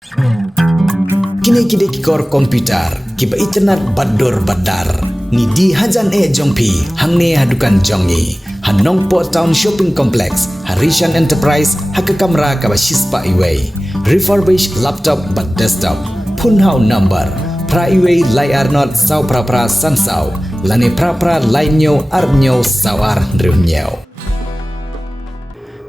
Kini kor komputer kiba internet bador badar ni di hajan jongpi hangne hadukan jongi hanongpo town shopping complex Harishan Enterprise haka kamera kaba shispa iway refurbished laptop but desktop punhau number pra iway layar not sau pra sansau lane pra lainyo arnyo sawar drunyo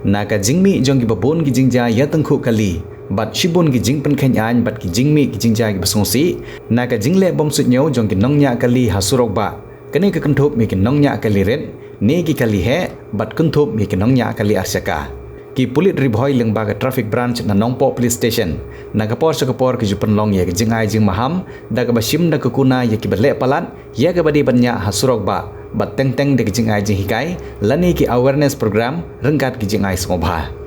naka jingmi jongi babon gi jingja yatengku kali bat shibon gi jing pen khenyan bat gi jingmi gi jingja gi basongsi naka jingle bom sutnyo jong gi nongnya kali hasurok ba kane ka kanthop mi gi nongnya kali red ne gi kali he bat kanthop mi gi nongnya kali asyaka ki pulit ribhoi lengba ka traffic branch na nongpo police station naga por sakapor ki jupan long ye gi jingai jing maham daga bashim da kuna ye ki bale palat ye ga badi banya hasurok ba bat teng de gi jingai jing hikai lani ki awareness program rengkat gi jingai smobha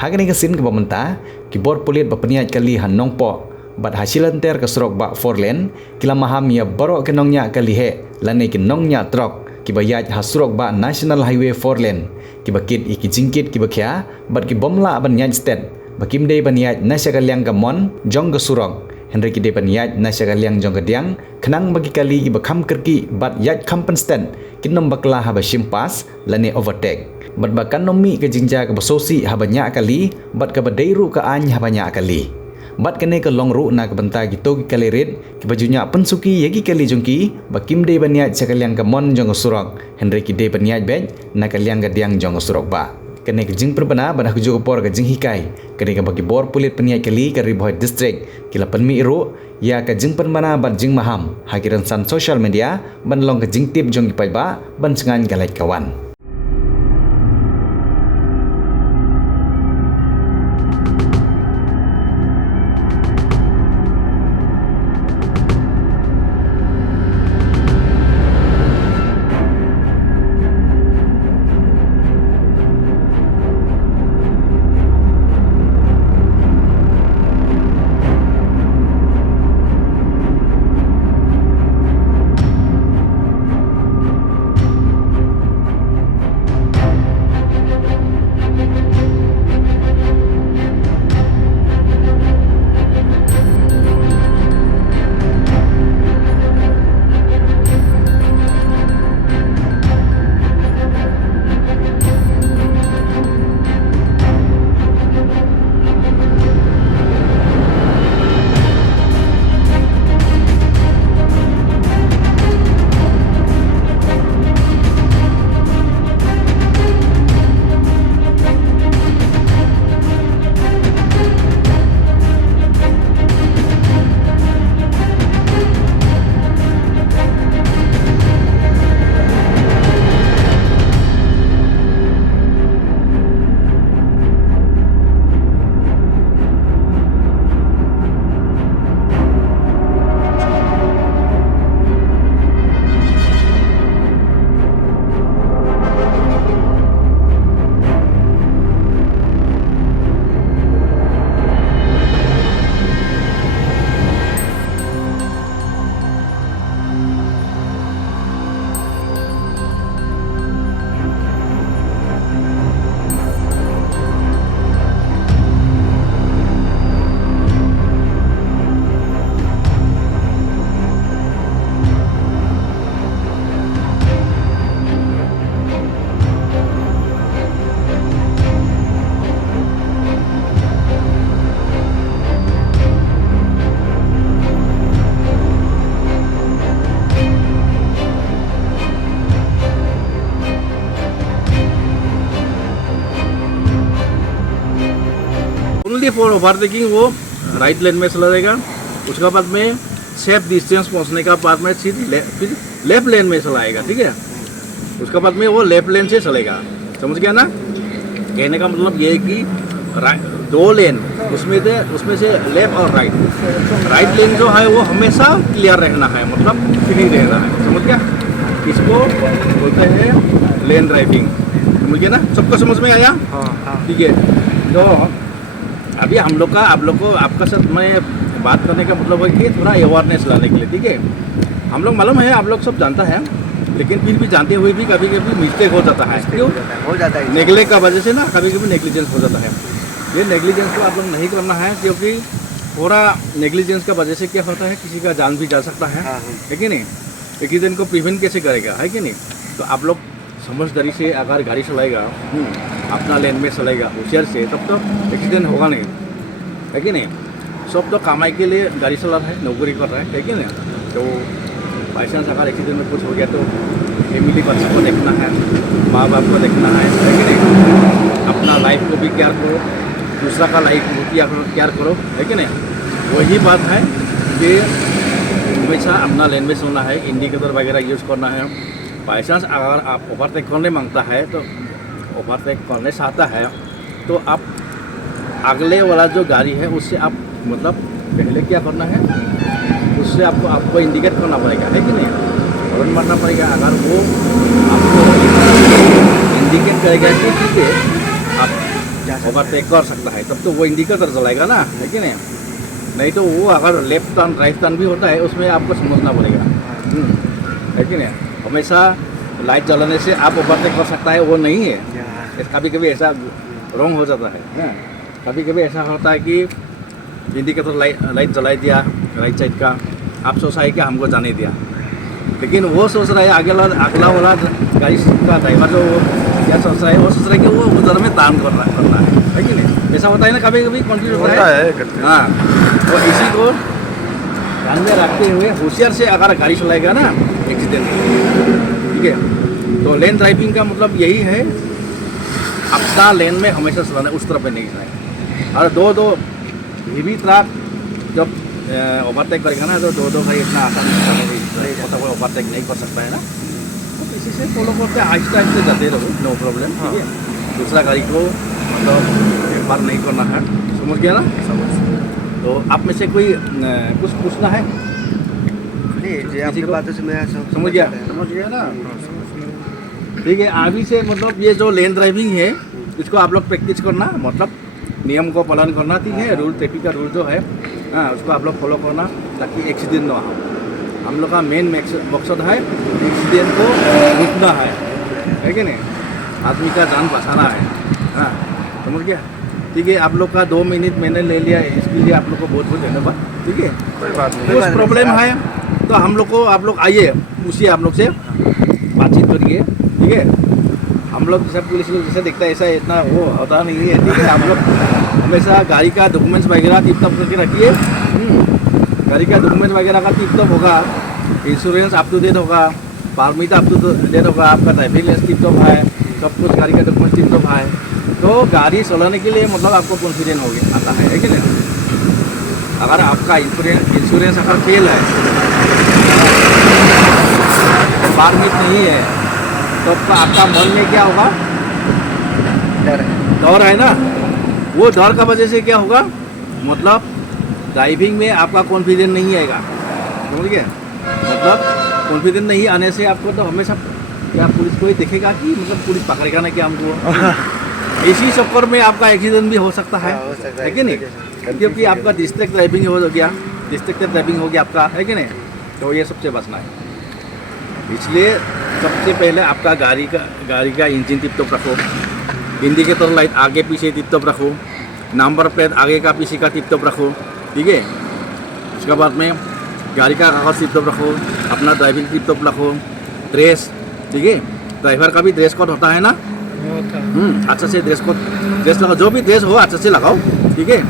hagani ka sin ke bamenta ki bor pulit bapniat kali hanongpo bat hasilan ter ka surok ba 4 lane kila maham ya borok ke nongnya kali he lani ki nongnya trok ki bayaj hasurok ba national highway 4 lane ki bakit iki jingkit ki bakya bat ki bomla banyaj state bakim dei banyaj nasagalyang gamon jong ga surok henry ki dei banyaj nasagalyang jong ga diang khnang bagi kali ki bakham kerki bat yaj kampen stand kinom bakla haba simpas lani overtake bat bakan nomi ke jingja ke basosi habanya kali bat ke badairu ke any habanya kali bat kene ke longru na ke benta gitu ki kali red ki bajunya pensuki yagi kali jongki bakim dei banyaj sakalyang ke mon jong surok henry ki dei banyaj bej na kalyang ga diang jong surok ba kene ke jing perbana bana ku jogo por ke jing hikai kene ke bagi bor pulit peniai kali ke riboy district kila penmi ru ya ke jing perbana ban jing maham hakiran san social media ban long ke jing tip jong ki pai ba ban sengan galai kawan for overtaking वो right लेन में चला जाएगा उसके बाद में safe distance पहुंचने का बाद में फिर लेफ्ट लेन में चलाएगा ठीक है उसके बाद में वो लेफ्ट लेन से चलेगा समझ गया ना कहने का मतलब ये है कि दो लेन उसमें से लेफ्ट और राइट लेन जो है वो हमेशा क्लियर रहना है मतलब फ्री रहना है समझ गया इसको बोलते हैं लेन ड्राइविंग समझ गया ना सबको समझ में आया ठीक है तो अभी हम लोग का आप लोग को आपका साथ मैं बात करने का मतलब है कि थोड़ा अवेयरनेस लाने के लिए ठीक है हम लोग मालूम है आप लोग सब जानता है लेकिन फिर भी जानते हुए भी कभी कभी मिस्टेक हो जाता है क्यों हो जाता है नेगलेक्ट का वजह से ना कभी कभी नेग्लिजेंस हो जाता है ये नेग्लिजेंस को आप लोग नहीं करना है क्योंकि थोड़ा नेग्लिजेंस का वजह से क्या होता है, किसी का जान भी जा सकता है कि नहीं। एक्सीडेंट को प्रिवेंट कैसे करेगा, है कि नहीं। तो आप लोग समझदारी से अगर गाड़ी चलाएगा, अपना लेन में चलाएगा होशियार से, तब तो एक्सीडेंट होगा नहीं, है कि नहीं। सब तो कमाई के लिए गाड़ी चला रहा है, नौकरी कर रहा है कि नहीं। तो बाई चांस अगर एक्सीडेंट में कुछ हो गया तो फैमिली बच्चों को देखना है, माँ बाप को देखना है कि नहीं। अपना लाइफ को भी केयर करो, दूसरा का लाइफ को भी केयर करो, है कि नहीं। वही बात है कि हमेशा अपना लेन में चलना है, इंडिकेटर वगैरह यूज़ करना है। बाई चांस अगर आप ओवरटेक करने मांगता है, तो ओवरटेक करने चाहता है, तो आप अगले वाला जो गाड़ी है उससे आप मतलब पहले क्या करना है, उससे आपको इंडिकेट करना पड़ेगा, है कि नहीं। हॉर्न मारना पड़ेगा। अगर वो आपको इंडिकेट करेगा कि ठीक है आप ओवरटेक कर सकता है, तब तो वो इंडिकेटर चलाएगा ना, है कि नहीं। नहीं तो वो अगर लेफ्ट टर्न राइट टर्न भी होता है, उसमें आपको समझना पड़ेगा, है कि नहीं। हमेशा लाइट जलाने से आप ओवरटेक कर सकता है वो नहीं है। कभी कभी ऐसा रॉन्ग हो जाता है ना। कभी कभी ऐसा होता है कि इंडिकेटर लाइट जलाई दिया राइट साइड का, आप सोचा है कि हमको जाने दिया, लेकिन वो सोच रहा है अगला वाला गाड़ी का ड्राइवर जो क्या सोच रहा है, वो सोच रहा है कि वो उधर में टर्न करना है कि नहीं। ऐसा होता है ना, कभी कभी कंफ्यूज होता है। हाँ, तो इसी को ध्यान में रखते हुए होशियार से अगर गाड़ी चलाएगा ना, एक्सीडेंट, ठीक है। तो लेन ड्राइविंग का मतलब यही है, अपना लेन में हमेशा चलाना, उस तरफ नहीं चलाएगा। और दो हेवी ट्रक जब ओवरटेक करेगा ना, तो दो भाई इतना आसान नहीं होता, कोई ओवरटेक नहीं कर सकता है ना। तो इसी से फॉलो करते आहिस्ते आहिस्ते जाते रहो, नो प्रॉब्लम, ठीक है। दूसरा गाड़ी को मतलब एक बार नहीं करना है, समझ गया ना। तो आप में से कोई कुछ पूछना है? नहीं, आपकी बातों से मैं समझ गया ना। ठीक है, अभी से मतलब ये जो लेन ड्राइविंग है, इसको आप लोग प्रैक्टिस करना, मतलब नियम को पालन करना, ठीक है। रूल, ट्रैफिक का रूल जो है, हाँ, उसको आप लोग फॉलो करना, ताकि एक्सीडेंट ना हो। हम लोग का मेन मकसद है एक्सीडेंट को रुकना है कि नहीं, आदमी का जान बचाना है। हाँ, समझ गया। ठीक है, आप लोग का 2 मिनट मैंने ले लिया, इसके लिए आप लोग को बहुत बहुत धन्यवाद, ठीक है। कोई बात नहीं, कुछ प्रॉब्लम है तो हम लोग को आप लोग आइए, पूछिए, आप लोग से बातचीत करिए, ठीक है। हम लोग जैसे पुलिस लोग जैसे देखता है ऐसा इतना वो होता नहीं है, ठीक है। आप लोग हमेशा गाड़ी का डॉक्यूमेंट्स वगैरह टिप टॉप करके रखिए। गाड़ी का डॉक्यूमेंट्स वगैरह का टिप टॉप होगा, इंश्योरेंस अप टू डेट होगा, परमिट अप टू डेट होगा, आपका ड्राइविंग लाइसेंस टिप टॉप है, सब कुछ गाड़ी का डॉक्यूमेंट टिप टॉप है। तो गाड़ी चलाने के लिए मतलब आपको कॉन्फिडेंस हो गया आता है कि नहीं। अगर आपका इंश्योरेंस अगर फेल है, परमिट नहीं है, तो आपका मन में क्या होगा, डर है ना। वो डर का वजह से क्या होगा, मतलब ड्राइविंग में आपका कॉन्फिडेंस नहीं आएगा, समझ गए। मतलब कॉन्फिडेंस नहीं आने से आपको तो हमेशा क्या पुलिस कोई देखेगा कि मतलब पुलिस पकड़ेगा ना क्या हमको। इसी चक्कर में आपका एक्सीडेंट भी हो सकता है कि नहीं, क्योंकि आपका डिस्ट्रैक्ट ड्राइविंग हो गया, डिस्ट्रैक्टेड ड्राइविंग हो गया आपका, है कि नहीं। तो ये सबसे बचना है। इसलिए सबसे पहले आपका गाड़ी का इंजन टिप टॉप रखो, इंडिकेटर लाइट आगे पीछे टिप टॉप रखो, नंबर प्लेट आगे का पीछे का टिप टॉप रखो, ठीक है। उसके बाद में गाड़ी का कागज टिप टॉप रखो, अपना ड्राइविंग टिप टॉप रखो, ड्रेस, ठीक है। ड्राइवर का भी ड्रेस कोड होता है ना, अच्छा से ड्रेस लगाओ, जो भी ड्रेस हो अच्छा से लगाओ, ठीक है।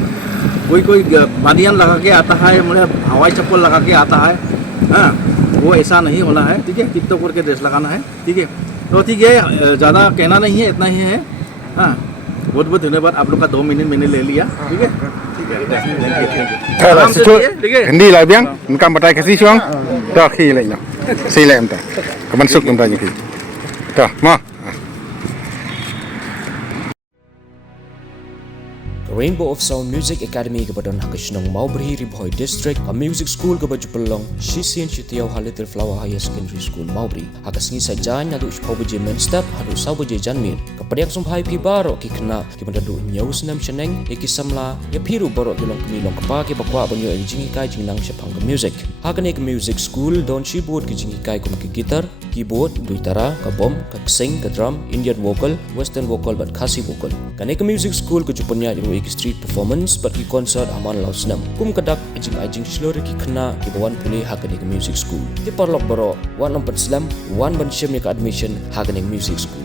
कोई बनियान लगा के आता है, मतलब हवाई चप्पल लगा के आता है, हाँ, वो ऐसा नहीं होना है, ठीक है। टिप टॉप करके ड्रेस लगाना है, ठीक है। तो ठीक है, ज़्यादा कहना नहीं है, इतना ही है। हाँ, बहुत बहुत धन्यवाद, आप लोग का 2 मिनट मैंने ले लिया, ठीक है। ठीक है। Hindi lah biang, engkau batai kasih siang, dah khi lại nhau, si lại em ta, kaman suk em ta như khi, dah, ma. Rainbow of Sound Music Academy ke badan Hakashnong Maubri Ribhoi District a music school ke baju pelong Shisian Chitiau Little Flower Higher Secondary School Maubri Hakasngi sajan adu shpobuji main step adu sabuji janmin kepada yang sumpai pi baro ki kena ki bandadu nyau senam cheneng ki samla ya piru baro ki long kemi long kapa ki bakwa banyo jingi kai jingnang shapang ke music hakane ke music school don keyboard ki jingi kai kum ki gitar keyboard duitara ka bom ka sing ka drum Indian vocal western vocal but khasi vocal kane ke music school ke jupunya ru ki street performance bat ki concert aman law snam kum kadak ajing slore ki khna ki bawan puli hakani music school ti parlok baro wan number slam wan ban shem ka admission hakani music school.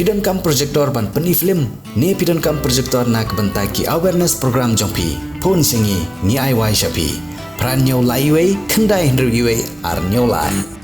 Pidon kam projector ban pani film ne pidon kam projector nak bantai ki awareness program jongpi phone singi ni ai wai shapi pran nyau lai wei khandai hendru yue ar nyau lai